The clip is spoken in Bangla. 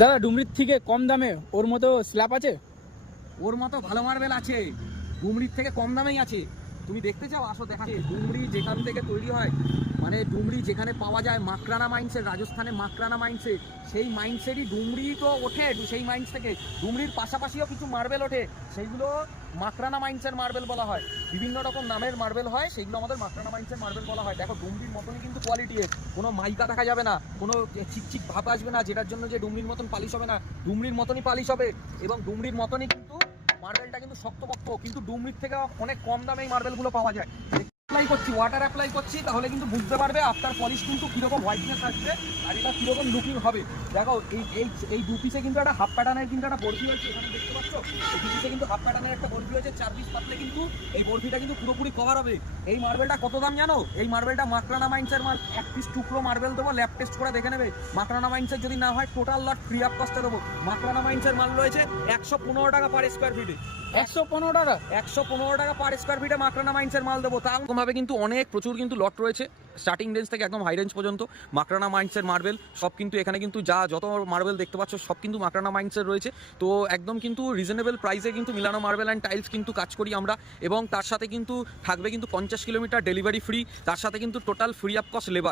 দাদা ডুমরির থেকে কম দামে ওর মতো স্ল্যাব আছে? ওর মতো ভালো মার্বেল আছে, ডুমরির থেকে কম দামেই আছে। তুমি দেখতে চাও? আসো দেখাচ্ছি। ডুমরি যেখান থেকে তৈরি হয়, মানে ডুমরি যেখানে পাওয়া যায় মাকরানা মাইন্সের, রাজস্থানে মাকরানা মাইন্সে, সেই মাইন্সেরই ডুমরি তো ওঠে। সেই মাইন্স থেকে ডুমরির পাশাপাশিও কিছু মার্বেল ওঠে, সেইগুলো মাকরানা মাইন্সের মার্বেল বলা হয়। বিভিন্ন রকম নামের মার্বেল হয়, সেইগুলো আমাদের মাকরানা মাইন্সের মার্বেল বলা হয়। দেখো ডুমরির মতনই কিন্তু কোয়ালিটি, কোনো মাইকা দেখা যাবে না, কোনো চিকচিক ভাব আসবে না, যেটার জন্য যে ডুমরির মতন পালিশ হবে না, ডুমরির মতনই পালিশ হবে এবং ডুমরির মতনই কিন্তু মার্বেলটা কিন্তু শক্তপোক্ত। কিন্তু ডুমরির থেকে অনেক কম দামে এই মার্বেলগুলো পাওয়া যায়। অ্যাপ্লাই করছি, ওয়াটার অ্যাপ্লাই করছি, তাহলে কিন্তু বুঝতে পারবে আফটার পলিশ কিন্তু কীরকম হোয়াইটনেস আসবে আর এটা কীরকম লুকিং হবে। দেখো এই এই এই দু পিসে কিন্তু একটা হাফ প্যাটার্নের কিন্তু একটা বরফি হয়েছে, এখানে দেখতে পাচ্ছ এই দু পিসে কিন্তু হাফ প্যাটার্নের একটা বরফি হয়েছে। 4 পিস পাতলে কিন্তু এই বরফিটা কিন্তু পুরোপুরি কভার হবে। এই মার্বেলটা কত দাম জানো? এই মার্বেলটা মাকরানা মাইন্সের মাল, এক পিস টুকরো মার্বেল দেবো, ল্যাব টেস্ট করে দেখে নেবে। মাকরানা মাইন্সের যদি না হয় টোটাল লট ফ্রি অফ কস্টে দেবো। মাকরানা মাইন্সের মাল রয়েছে 115 টাকা পার স্কোয়ার ফিটে। 115 টাকা? 115 টাকা পার স্কোয়ার ফিটে মাকরানা মাইন্সের মাল দেবো। তারকমভাবে কিন্তু অনেক প্রচুর কিন্তু লট রয়েছে, স্টার্টিং রেঞ্জ থেকে একদম হাই রেঞ্জ পর্যন্ত মাকরানা মাইন্সের মার্বেল সব কিন্তু এখানে কিন্তু যত মার্বেল দেখতে পাচ্ছ সব কিন্তু মাকরানা মাইন্সের রয়েছে। তো একদম কিন্তু রিজনেবল প্রাইসে কিন্তু মিলানো মার্বেল অ্যান্ড টাইলস কিন্তু কাজ করি আমরা, এবং তার সাথে কিন্তু থাকবে কিন্তু 50 কিলোমিটার ডেলিভারি ফ্রি, তার সাথে কিন্তু total free of cost labour.